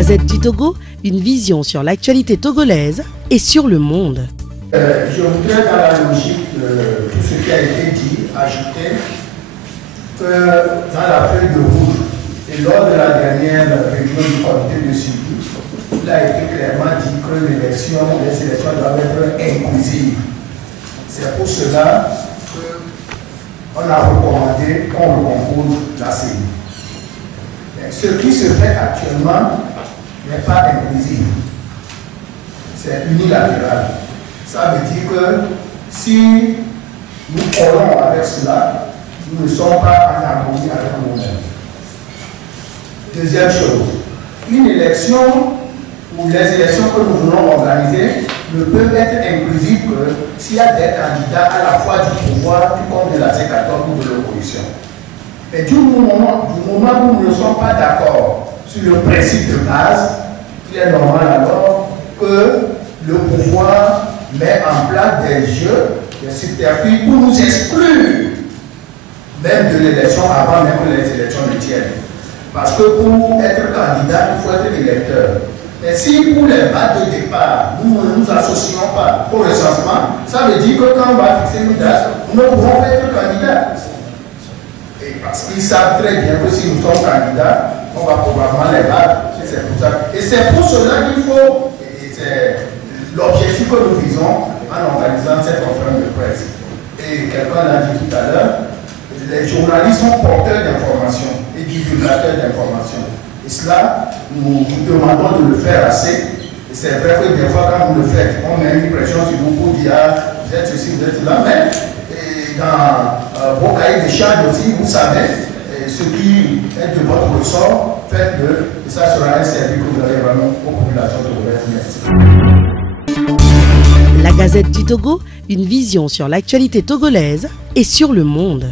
Gazette du Togo, une vision sur l'actualité togolaise et sur le monde. Je voudrais, dans la logique de tout ce qui a été dit, ajouter que dans la feuille de route et lors de la dernière réunion du comité de suivi, il a été clairement dit que les élections doivent être inclusives. C'est pour cela qu'on a recommandé qu'on recompose la CENI. Ce qui se fait actuellement n'est pas inclusif. C'est unilatéral. Ça veut dire que si nous collons avec cela, nous ne sommes pas en harmonie avec nous-mêmes. Deuxième chose, une élection ou les élections que nous voulons organiser ne peuvent être inclusives que s'il y a des candidats à la fois du pouvoir, du compte de la C14 ou de l'opposition. Mais du moment où nous ne sommes pas d'accord sur le principe de base, il est normal alors que le pouvoir met en place des jeux, des subterfuges pour nous exclure même de l'élection avant même que les élections ne tiennent. Parce que pour être candidat, il faut être électeur. Mais si pour les bases de départ, nous ne nous associons pas au recensement, ça veut dire que quand on va fixer une date, nous ne pouvons pas être candidats. Et parce qu'ils savent très bien que si nous sommes candidats, on va probablement les battre. C'est pour ça. Et c'est pour cela qu'il faut, et c'est l'objectif que nous visons en organisant cette conférence de presse. Et quelqu'un l'a dit tout à l'heure, les journalistes sont porteurs d'informations et divulgateurs d'informations. Et cela, nous vous demandons de le faire assez. Et c'est vrai que des fois, quand vous le faites, on met une pression sur vous pour dire ah, vous êtes ceci, vous êtes là. Mais dans vos cahiers de charges aussi, vous savez ce qui est de votre ressort, faites-le. Et ça sera un service que vous allez vraiment aux populations togolaises. Merci. La Gazette du Togo, une vision sur l'actualité togolaise et sur le monde.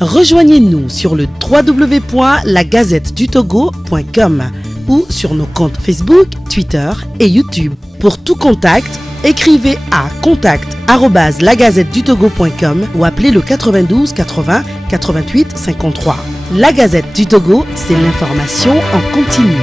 Rejoignez-nous sur le www.lagazettedutogo.com ou sur nos comptes Facebook, Twitter et YouTube. Pour tout contact, écrivez à contact@lagazettedutogo.com ou appelez le 92 80 88 53. La Gazette du Togo, c'est l'information en continu.